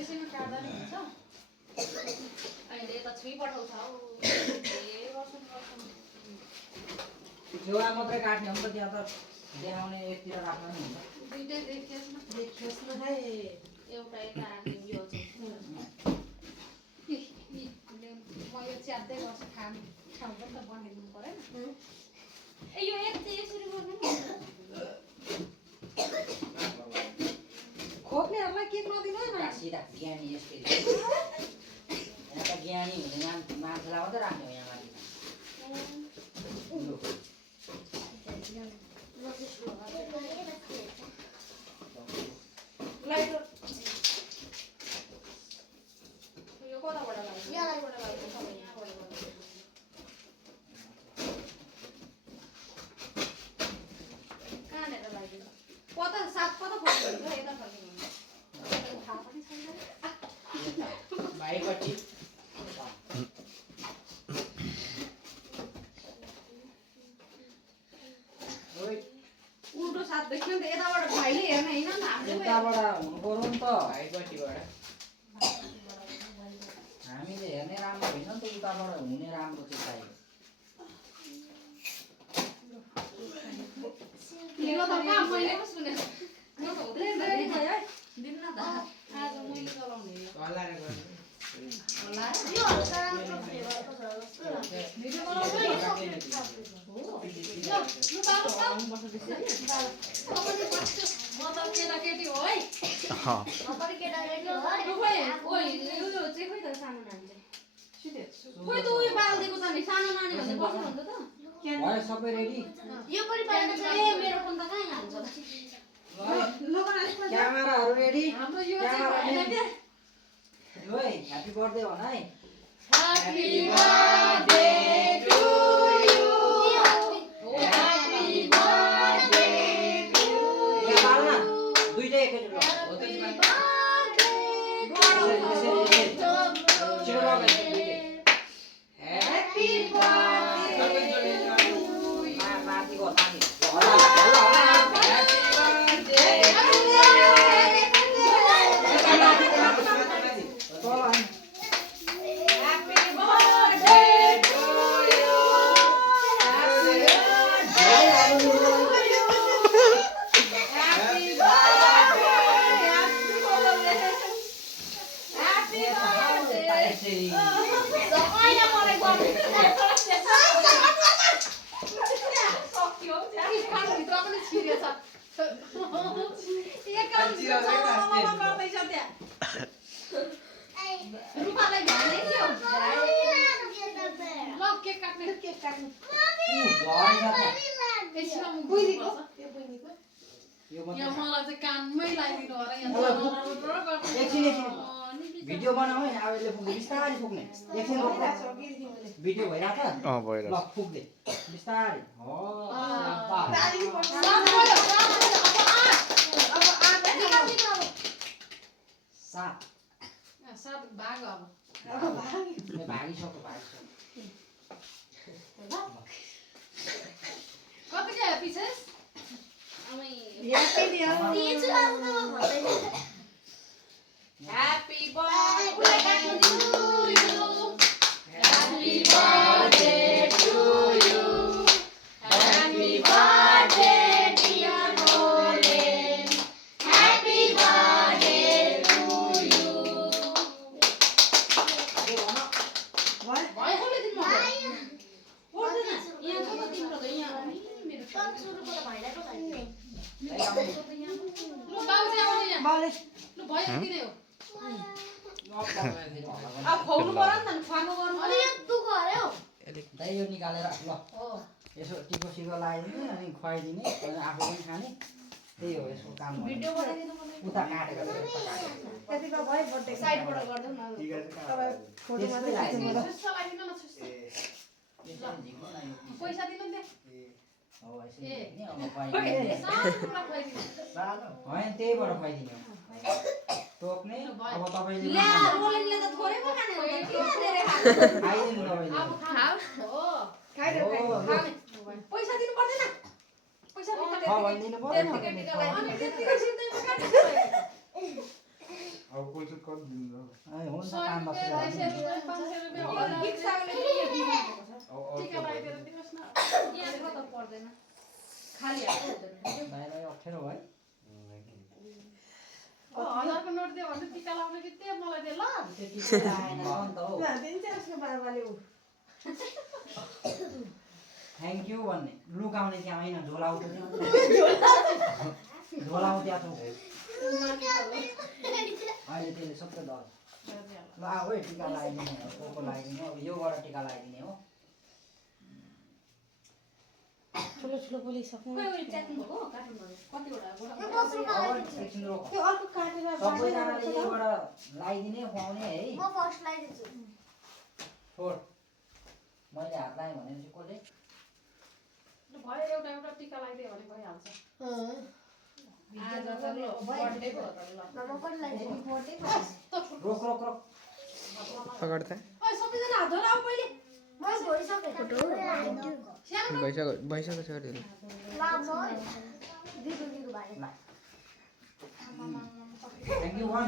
त्यसैमा काट्दा नि हुन्छ अहिले त छुई पठाउँछ हौ ए गर्छन् छेउमा मात्रै काट्ने हो नि त त्यहाँ त देखाउने एकतिर राख्नु नि हुन्छ दुईटै देखियोस् न है एउटा यता हाल्ने यो चाहिँ म यो च्याप्दै गर्छु ठाउँ पनि त बनाइदिनु परेन ए यो यति यसरी गर्नु नि खोप्नेहरूलाई केक नदिनु है न सिधा ज्ञानी यस्तै यहाँ त ज्ञानी हुँदैन मान्छेलाई मात्रै राख्ने हो यहाँ माथि यो कताबाट लाग्छ यहाँबाट लाग्छ सबै यहाँबाट लाग्छ कहाँनिर लाग्यो कता सात कता फर्किन्छ यता फर्किनु थाहा पनि छैन भाइपट्टि उल्टो साथ देख्यो नि त यताबाट भाइले हेर्ने हैन नि हामीले यताबाट हुनु पर्यो नि त भाइपट्टिबाट हामीले हेर्ने राम्रो होइन नि त उताबाट हुने राम्रो चाहिँ चाहियो यो त कहाँ मैले पो सुनेको म त हुँदैन है दिनु न त आज मैले चलाउने हल्लाएर गर्नु होला यो हल्का राम्रो फ्लेभरको छ जस्तो लाग्छ भिडियो बनाउँछु हो लु बाबु म त केटाकेटी हो है अपरी केटाकेटी हो लु खोइ ओइ यो चाहिँ खोइ त सानो नानी चाहिँ खोइ त उयो बाल्दिएको त नि सानो नानी भन्दै बस्नु भन्छ त भयो सबै रेडी यो पनि पाएको छ ए मेरो फोन त कहाँ हाल्छ त क्यामेराहरू रेडी हाम्रो यो चाहिँ है ह्यापी बर्थडे भन है Happy birthday to you. Happy birthday to you. यहाँ बाल्न दुईटै एकैचोटि छिटो लगाउ Happy birthday to you. माथिको माथि भिडियो बनाऊ है अब यसले पुग्ने बिस्तारै पुग्ने एकछिन रोक्नु भिडियो भइरहेको छ ल पुग्दे बिस्तारै हो सात सब भाग अब भागिसक्यो कति के ह्यापी छस् Happy birthday to you. Happy birthday to you. Happy birthday dear Colin. Happy birthday to you. Why होले दिन म? होले दिन यहाँ छ त तिम्रो त यहाँ मेरो सब सुरुको त भइरहेको छ नि लु बाउ चाहिँ आउने यहाँ बाले लु भयो यति नै हो अब खुवाउनु पर्यो नि त खुवाउनु गर्नु अनि यो दुःख हर्यो दाइ यो निकालेर ल हो यसो टिको सिको लगाइदिने अनि खुवाइदिने अनि आफू पनि खाने त्यही हो यसको काम भिडियो बनाइदिनु पर्ने उता काटेको त्यतिको भयो बर्थडे साइडबाट गर्दै न तपाईँ फोटो मात्रै खिच्नु होला सुस्स लगाइदिनु न सुस्स पैसा दिनु नि होइन त्यहीबाट खुवाइदिने टोक्ने अब तपाईँले ल्या रोलेनले त थोरै पो खाने हो के धेरै खाने खाइदिनु तपाईँले अब खाऊ हो खाइदेऊ खाने पैसा दिनु पर्दैन पैसा दिनु भनिदिनु पर्यो त्यतिकै टिका लगाइदिनु त्यतिकै सिधै काट्नु हुन्छ काम बसेर गीत साङले चाहिँ यो दिइरहेको छ टिका लगाइदिएर दिनुहोस् न यहाँको त पर्दैन खाली हातको हुँदैन भाइलाई अप्ठ्यारो भयो 1000को नोट दियो भने टिका लाउने बित्तिकै मलाई दे ल त्यो टिका आएन नि त हो दिन्छ उसको बाबाले उ थ्याङ्क यू भन्ने लुकाउने त्यहाँ होइन झोलाउँछ झोलाउँथ्या छौ अहिले त्यसले सबै दर ल आऊ है टिका लगाइदिने हो को लगाइदिने अब योबाट टिका लगाइदिने हो ठुलो ठुलो बोलिसक्नु खोइ उयो च्याटिङ भएको काट्नु भयो कतिवटा अब एकछिन रोक त्यो अर्को काटेर सबैजनाले यहीबाट लगाइदिने खुवाउने है म फर्स्ट लगाइदिन्छु छोड मैले हात लगाएँ भनेपछि कसले भयो एउटा एउटा टिका लगाइदियो भने भइहाल्छ आज त ल बर्थडेको हो त ल म पनि लगाइदिन्छु रोक रोक रोक पकड़ था ओइ सबैजना हात धोएर आऊ पहिले म गइसकेँ भैसा को छोड़ दे ला म दिदु दिदु भाइ थ्याङ्क यू वान